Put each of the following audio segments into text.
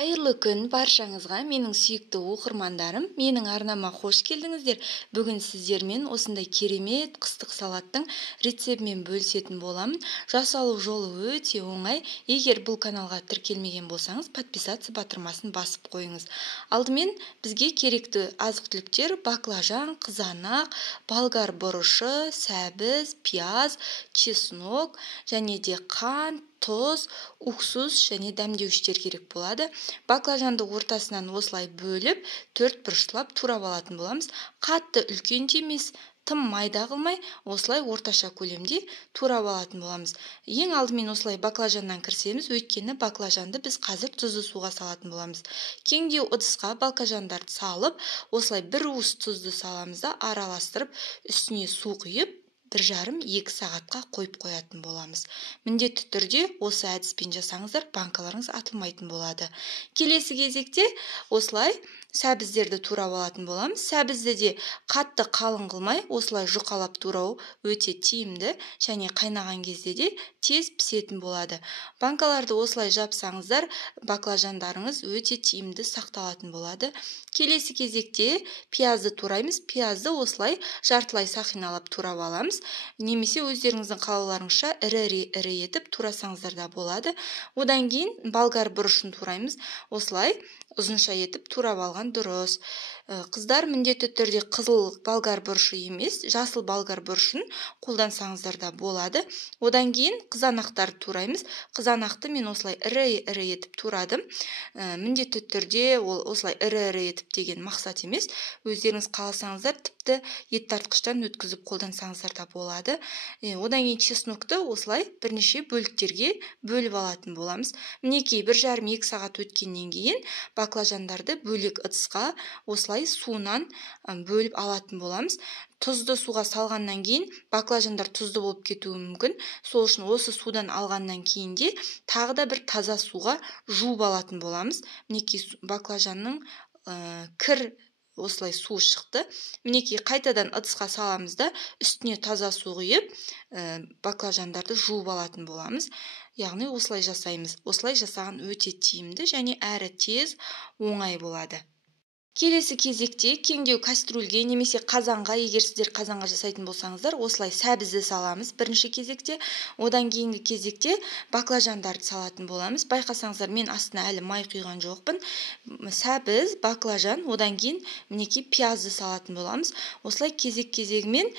Қайырлы күн баршаңызға, менің сүйікті оқырмандарым. Менің арнама қош келдіңіздер. Бүгін сіздермен осындай керемет қыстық салаттың рецептімен бөлісетін боламын. Жасалу жолы өте оңай. Егер бұл каналға тіркелмеген болсаңыз, подписаться батырмасын басып қойыңыз. Алдымен бізге керекті азық-түліктер: баклажан, қызанақ, болгар бұрышы, сәбіз, пияз, чеснок және де қант, тұз, уксус және дәмдеуіштер керек болады. Баклажанды ортасынан осылай бөліп, 4 бұрыштылап турап алатын боламыз. Қатты үлкен де емес, тым майда қылмай, осылай орташа көлемде турап алатын боламыз. Ең алдымен осылай баклажаннан кірісеміз, өйткені баклажанды біз қазір тұзды суға салатын боламыз. Кеңдеу ыдысқа баклажандарды салып, осылай бір уыс тұзды саламыз да араластырып, үстіне су құйып, 1,5-2 сағатқа қойып қоятын боламыз. Міндетті түрде осы әдіспен жасаңыздар, банкаларыңыз атылмайтын болады. Келесі кезекте осылай сәбіздерді турап алатын боламыз. Сәбізді де қатты қалың қылмай, осылай жұқалап турау өте тиімді және қайнаған кезде де тез пісетін болады. Банкаларды осылай жапсаңыздар, баклажандарыңыз өте тиімді сақталатын болады. Келесі кезекте пиязды тураймыз. Пиязды осылай жартылай сақиналап турап аламыз. Немесе өздеріңіздің қалауларыңызша ірі етіп турасаңыздар да болады. Одан кейін болгар бұрышын тураймыз. Осылай ұзынша етіп турап алған дұрыс. Қыздар міндетті түрде қызыл болгар бұрышы емес, жасыл болгар бұрышын қолдансаңыздар да болады. Одан кейін қызанақтарды тураймыз. Қызанақты мен осылай ірі етіп турадым. Міндетті түрде осылай ірі етіп деген мақсат емес. Өздеріңіз қаласаңыздар тіпті ет тартқыштан өткізіп қолдансаңыздар да болады. Одан кейін чеснокты осылай бірнеше бөліктерге бөліп алатын боламыз. Мінекей 1,5-2 сағат өткеннен кейін баклажандарды бөлек ыдысқа осылай суынан бөліп алатын боламыз. Тұзды суға салғаннан кейін баклажандар тұзды болып кетуі мүмкін. Сол үшін осы судан алғаннан кейін де тағы да бір таза суға жуып алатын боламыз. Мінекей баклажанның кір осылай су шықты. Мінекей қайтадан ыдысқа саламыз да үстіне таза су құйып, баклажандарды жуып алатын боламыз. Яғни осылай жасаймыз. Осылай жасаған өте тиімді және әрі тез, оңай болады. Келесі кезекте кеңдеу кастрюльге немесе қазанға, егер сіздер қазанға жасайтын болсаңыздар, осылай сәбізді саламыз бірінші кезекте. Одан кейінгі кезекте баклажандарды салатын боламыз. Байқасаңыздар, мен астына әлі май құйған жоқпын. Сәбіз, баклажан, одан кейін мінекей пиязды салатын боламыз. Осылай кезек-кезегімен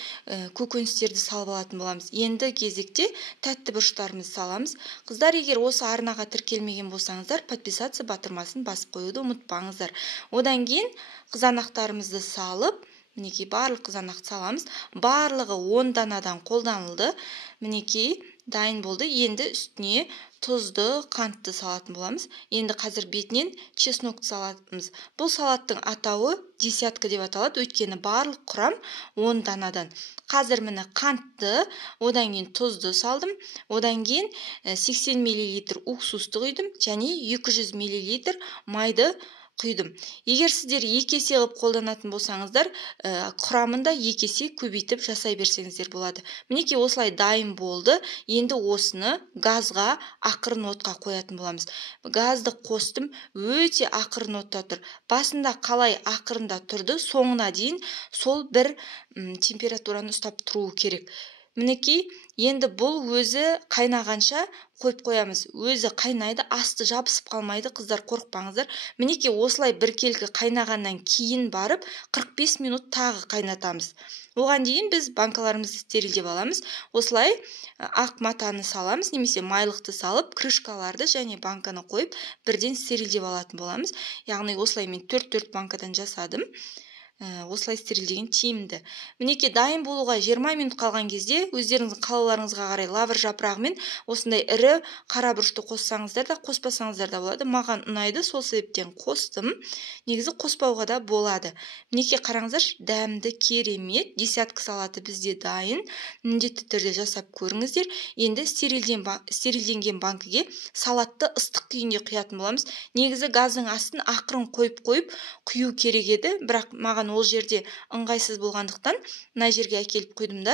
көкөністерді салып алатын боламыз. Енді кезекте тәтті бұрыштарымызды саламыз. Қыздар, егер осы арнаға тіркелмеген болсаңыздар, подписаться батырмасын басып қоюды ұмытпаңыздар. Одан кейін қызанақтарымызды салып, мінекей барлық қызанақты саламыз. Барлығы 10 данадан қолданылды. Мінекей дайын болды. Енді үстіне тұзды, қантты салатын боламыз. Енді қазір бетінен чеснокты салатымыз. Бұл салаттың атауы десятка деп аталады, өйткені барлық құрам 10 данадан. Қазір міне қантты, одан кейін тұзды салдым. Одан кейін 80 мл уксусты құйдым және 200 мл майды құйдым. Егер сіздер 2 есе қылып қолданатын болсаңыздар, құрамында 2 есе көбейтіп жасай берсеңіздер болады. Мінекей осылай дайын болды. Енді осыны газға ақырын отқа қоятын боламыз. Газды қостым, өте ақырын отта тұр. Басында қалай ақырында тұрды, соңына дейін сол бір температураны ұстап тұруы керек. Мінекей, енді бұл өзі қайнағанша қойып қоямыз. Өзі қайнайды, асты жабысып қалмайды, қыздар қорықпаңыздар. Мінекей осылай біркелкі қайнағаннан кейін барып 45 минут тағы қайнатамыз. Оған дейін біз банкаларымызды стерильдеп аламыз. Осылай ақ матаны саламыз, немесе майлықты салып, крышкаларды және банканы қойып, бірден стерильдеп алатын боламыз. Яғни осылай мен 4 банкадан жасадым. Осылай стерильдеген тиімді. Мінекей дайын болуға 20 минут қалған кезде өздеріңіздің қалауларыңызға қарай лавр жапырағымен осындай ірі қара бұрышты қоссаңыздар да, қоспасаңыздар да болады. Маған ұнайды, сол себептен қостым. Негізі қоспауға да болады. Мінекей қараңыздар, дәмді керемет десятка салаты бізде дайын. Міндетті түрде жасап көріңіздер. Енді стерильденген банкіге салатты ыстық күйінде құятын боламыз. Негізі газдың астын ақырын қойып құю керек еді, бірақ маған ол жерде ыңғайсыз болғандықтан мына жерге әкеліп құйдым да,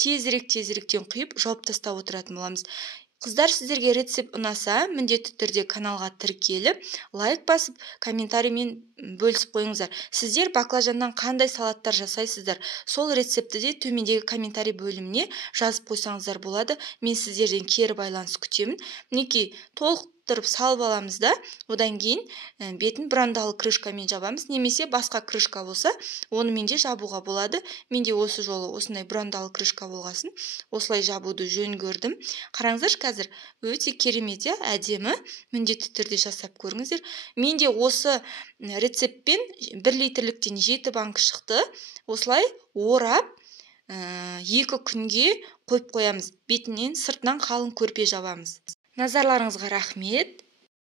тезіректен құйып жауып тастап отыратын боламыз. Қыздар, сіздерге рецепт ұнаса, міндетті түрде каналға тіркеліп, лайк басып, комментариймен бөлісіп қойыңыздар. Сіздер баклажаннан қандай салаттар жасайсыздар? Сол рецепті де төмендегі комментарий бөліміне жазып қойсаңыздар болады. Мен сіздерден кері байланыс күтемін. Мінекей, толықтырып салып аламыз да, одан кейін бетін брандалы крышкамен жабамыз. Немесе басқа крышка болса, онымен де жабуға болады. Менде осы жолы осындай брандалы крышка болғасын, осылай жабуды жөн көрдім. Қараңыздаршы, қазір өте керемет, әдемі. Міндетті түрде жасап көріңіздер. Менде осы рецептпен 1 литрліктен 7 банка шықты. Осылай орап 2 күнге қойып қоямыз. Бетінен сыртынан қалың көрпе жабамыз. Назарларыңызға рахмет.